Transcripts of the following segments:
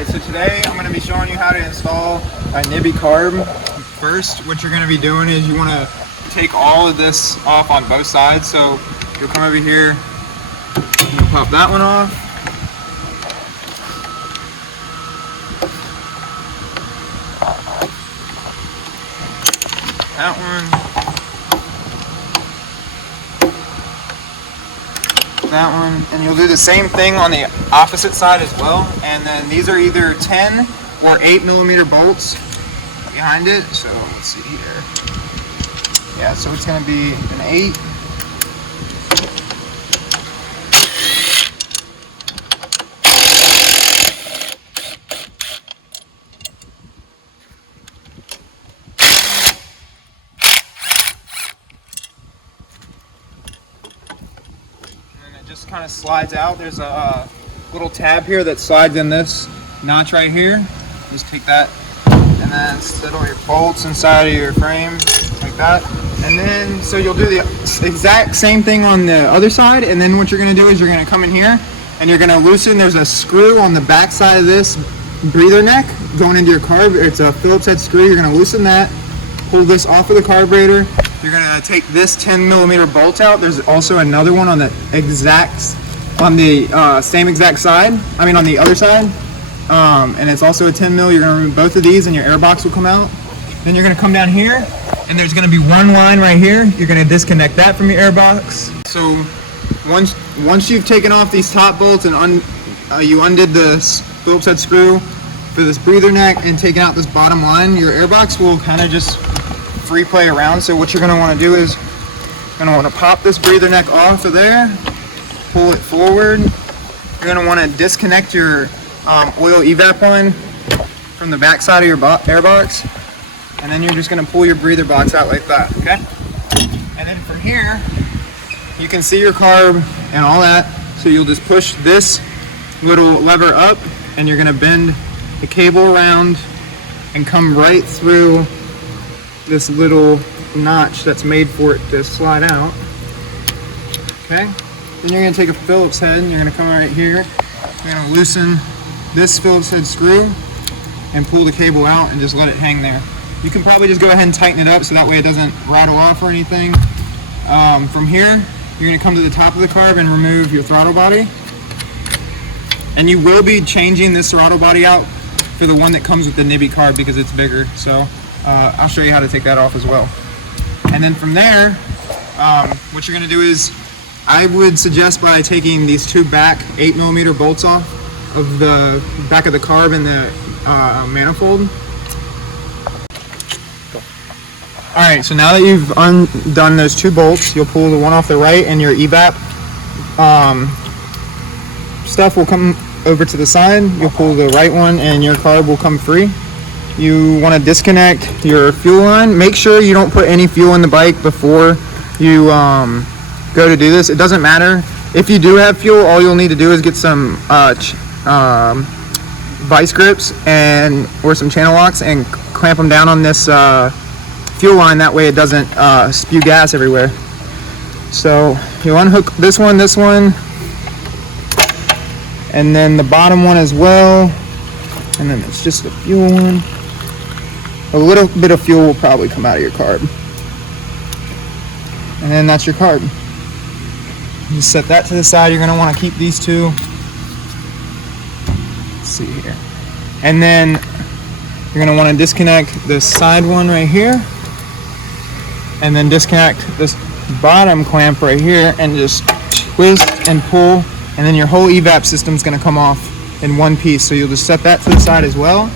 Alright, so today I'm going to be showing you how to install a Nibbi carb. First, what you're going to be doing is you want to take all of this off on both sides. So you'll come over here, and pop that one off. That one. That one, and you'll do the same thing on the opposite side as well. And then these are either 10 or 8mm bolts behind it. So let's see here. Yeah, so it's going to be an 8. Just kind of slides out. There's a little tab here that slides in this notch right here. Just take that and then settle your bolts inside of your frame like that. And then so you'll do the exact same thing on the other side. And then what you're going to do is you're going to come in here and you're going to loosen. There's a screw on the back side of this breather neck going into your carb. It's a Phillips head screw. You're going to loosen that, pull this off of the carburetor. You're gonna take this 10mm bolt out. There's also another one on the same exact side. I mean on the other side, and it's also a 10mm. You're gonna remove both of these, and your air box will come out. Then you're gonna come down here, and there's gonna be one line right here. You're gonna disconnect that from your air box. So once you've taken off these top bolts and you undid the Phillips head screw for this breather neck and taken out this bottom line, your air box will kind of just free play around. So what you're going to want to do is you're going to want to pop this breather neck off of there, pull it forward. You're going to want to disconnect your oil evap line from the back side of your air box, and then you're just going to pull your breather box out like that, okay? And then from here you can see your carb and all that. So you'll just push this little lever up, and you're going to bend the cable around and come right through this little notch that's made for it to slide out. Okay, then you're going to take a Phillips head and you're going to come right here. You're going to loosen this Phillips head screw and pull the cable out and just let it hang there. You can probably just go ahead and tighten it up so that way it doesn't rattle off or anything. From here, you're going to come to the top of the carb and remove your throttle body. And you will be changing this throttle body out for the one that comes with the Nibbi carb because it's bigger. So I'll show you how to take that off as well. And then from there, what you're going to do is, I would suggest by taking these two back 8mm bolts off of the back of the carb and the manifold. Alright, so now that you've undone those two bolts, you'll pull the one off the right, and your evap stuff will come over to the side. You'll pull the right one and your carb will come free. You want to disconnect your fuel line. Make sure you don't put any fuel in the bike before you go to do this. It doesn't matter. If you do have fuel, all you'll need to do is get some vice grips or some channel locks and clamp them down on this fuel line. That way it doesn't spew gas everywhere. So you unhook this one, and then the bottom one as well. And then it's just the fuel one. A little bit of fuel will probably come out of your carb. And then that's your carb. Just set that to the side. You're going to want to keep these two. Let's see here. And then you're going to want to disconnect this side one right here. And then disconnect this bottom clamp right here and just twist and pull. And then your whole evap system is going to come off in one piece. So you'll just set that to the side as well.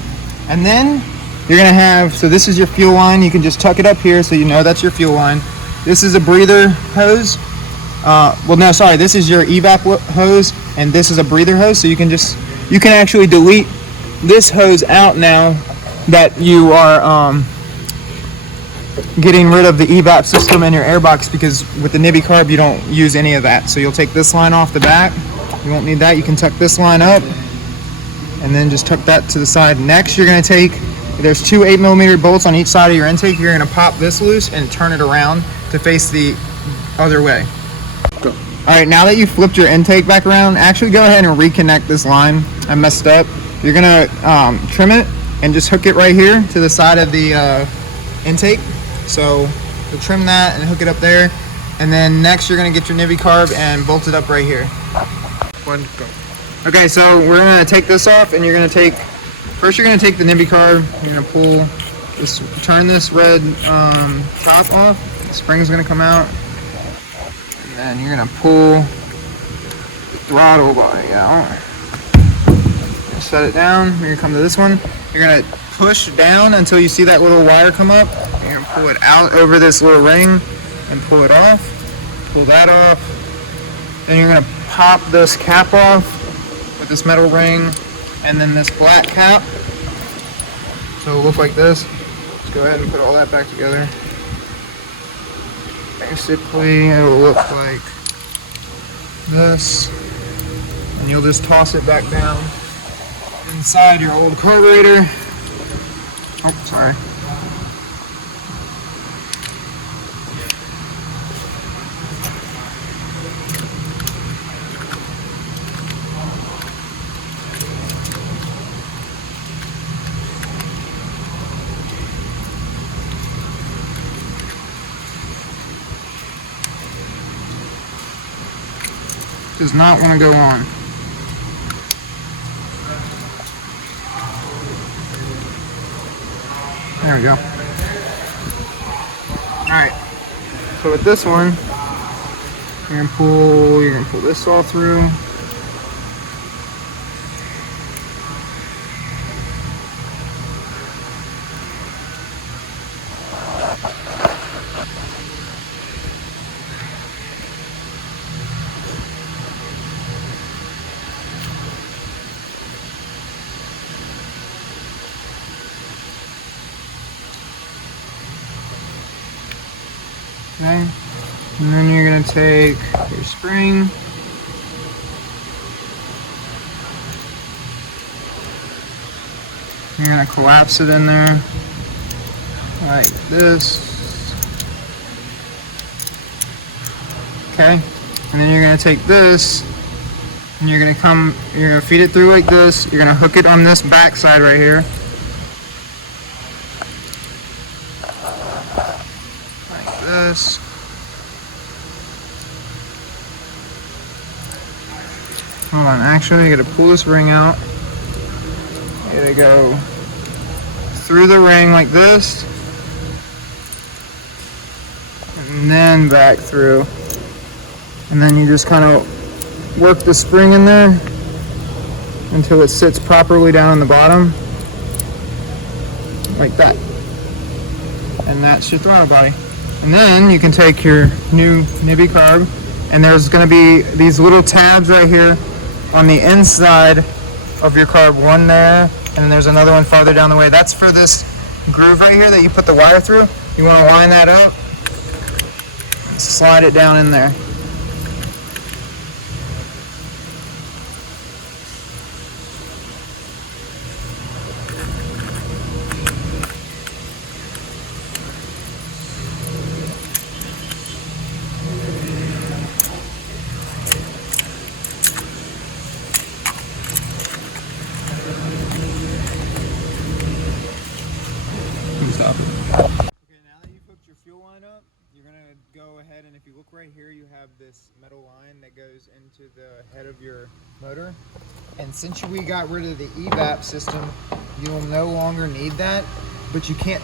And then you're going to have, so this is your fuel line. You can just tuck it up here so you know that's your fuel line. This is a breather hose. This is your evap hose, and this is a breather hose. So you can actually delete this hose out now that you are getting rid of the evap system in your airbox, because with the Nibbi carb you don't use any of that. So you'll take this line off the back. You won't need that. You can tuck this line up and then just tuck that to the side. Next, you're going to take, there's two 8mm bolts on each side of your intake. You're going to pop this loose and turn it around to face the other way. Go. All right, now that you flipped your intake back around, actually go ahead and reconnect this line. I messed up. you're gonna trim it and just hook it right here to the side of the intake. So you'll trim that and hook it up there. And then next you're gonna get your Nibbi carb and bolt it up right here. One, go. Okay, so we're gonna take this off, and you're gonna take the Nibbi carb. You're gonna pull this, turn this red top off. The spring's gonna come out, and then you're gonna pull the throttle body out. Set it down. You're gonna come to this one. You're gonna push down until you see that little wire come up. You're gonna pull it out over this little ring and pull it off. Pull that off. Then you're gonna pop this cap off with this metal ring, and then this black cap. So it'll look like this. Let's go ahead and put all that back together. Basically, it will look like this, and you'll just toss it back down inside your old carburetor. Oh, sorry. Does not want to go on. There we go. Alright. So with this one, you're gonna pull this all through. Okay, and then you're going to take your spring, you're going to collapse it in there like this. Okay, and then you're going to take this and you're going to feed it through like this. You're going to hook it on this back side right here. This. Hold on, actually I gotta pull this ring out. You gotta go through the ring like this, and then back through. And then you just kind of work the spring in there until it sits properly down on the bottom. Like that. And that's your throttle body. And then you can take your new Nibbi carb, and there's going to be these little tabs right here on the inside of your carb. One there, and then there's another one farther down the way. That's for this groove right here that you put the wire through. You want to line that up and slide it down in there. Stop it. Okay, now that you've hooked your fuel line up, you're going to go ahead, and if you look right here, you have this metal line that goes into the head of your motor. And since we got rid of the evap system, you'll no longer need that, but you can't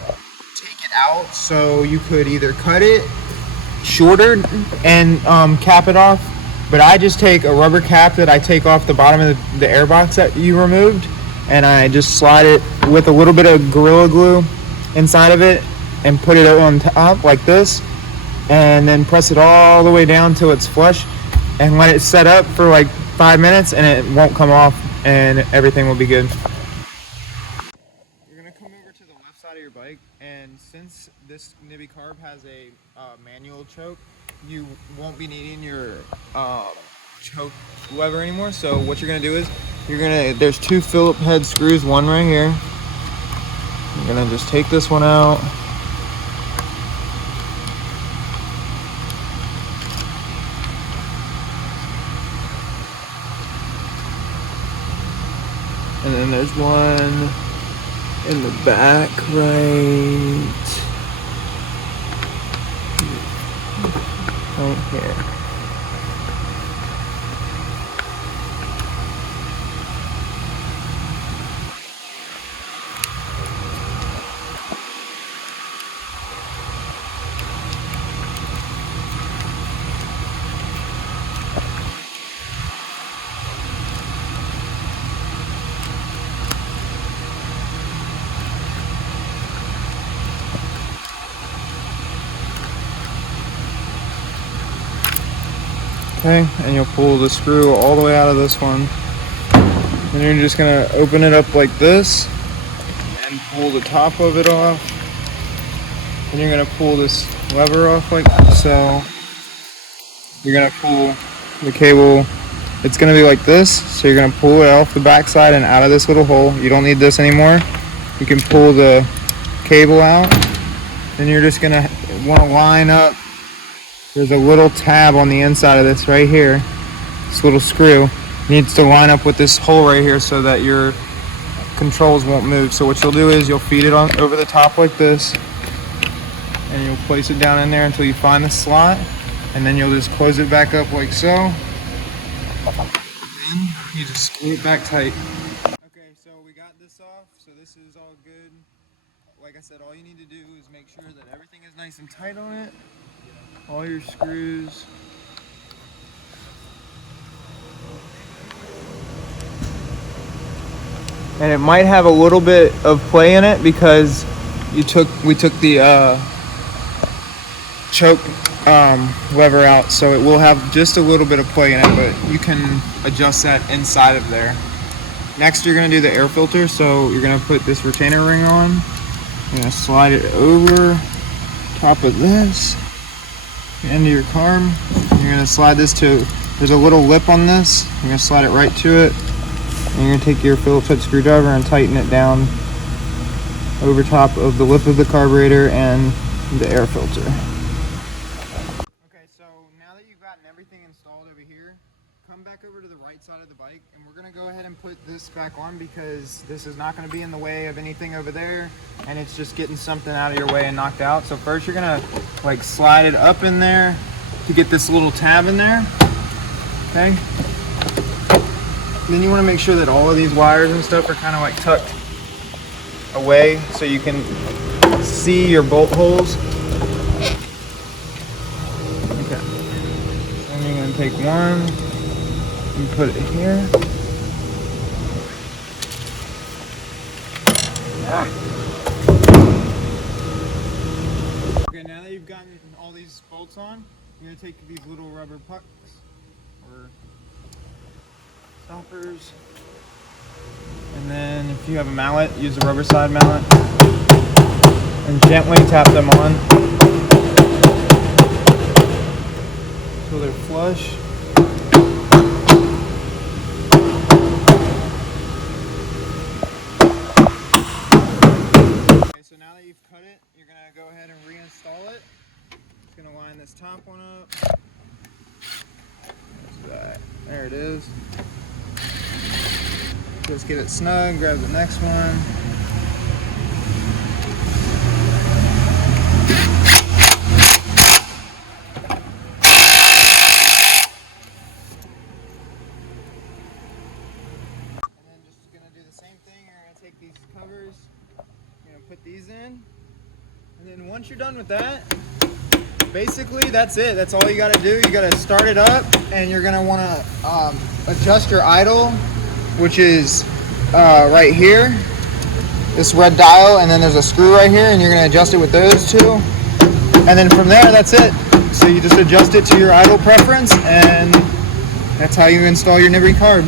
take it out, so you could either cut it shorter and cap it off, but I just take a rubber cap that I take off the bottom of the air box that you removed, and I just slide it with a little bit of Gorilla Glue inside of it and put it on top like this, and then press it all the way down till it's flush and let it set up for like 5 minutes, and it won't come off and everything will be good. You're gonna come over to the left side of your bike, and since this Nibbi carb has a manual choke, you won't be needing your choke lever anymore. So what you're gonna do is there's two Phillip head screws, one right here. I'm gonna just take this one out. And And then there's one in the back right here. Okay, and you'll pull the screw all the way out of this one. And you're just gonna open it up like this and pull the top of it off. And you're gonna pull this lever off like so. You're gonna pull the cable. It's gonna be like this. So you're gonna pull it off the backside and out of this little hole. You don't need this anymore. You can pull the cable out. Then you're just gonna wanna line up. There's a little tab on the inside of this right here. This little screw needs to line up with this hole right here so that your controls won't move. So what you'll do is you'll feed it on over the top like this, and you'll place it down in there until you find the slot, and then you'll just close it back up like so. And you just screw it back tight. Okay, so we got this off, so this is all good. Like I said, all you need to do is make sure that everything is nice and tight on it. All your screws. And it might have a little bit of play in it because we took the choke lever out, so it will have just a little bit of play in it, but you can adjust that inside of there. Next, you're going to do the air filter, so you're going to put this retainer ring on. You're going to slide it over top of this, end of your carb. You're going to slide this to, there's a little lip on this. You're going to slide it right to it. And you're going to take your Phillips head screwdriver and tighten it down over top of the lip of the carburetor and the air filter. Okay, so now that you've gotten everything installed over here, come back over to the right side of the bike, and we're going to go ahead and put this back on because this is not going to be in the way of anything over there, and it's just getting something out of your way and knocked out. So first you're going to like slide it up in there to get this little tab in there. Okay. Then you want to make sure that all of these wires and stuff are kind of like tucked away so you can see your bolt holes. Okay. Then you're going to take one and put it here. Okay, now that you've gotten all these bolts on, you're going to take these little rubber pucks or stoppers, and then if you have a mallet, use a rubber side mallet and gently tap them on until they're flush. Okay, so now that you've cut it, you're going to go ahead and reinstall it. It's going to line this top one up. There it is. Just get it snug, grab the next one. And then just gonna do the same thing. You're gonna take these covers, you're gonna put these in. And then once you're done with that, basically that's it. That's all you gotta do. You gotta start it up, and you're gonna wanna adjust your idle, which is right here, this red dial, and then there's a screw right here, and you're going to adjust it with those two, and then from there that's it. So you just adjust it to your idle preference, and that's how you install your Nibbi carb.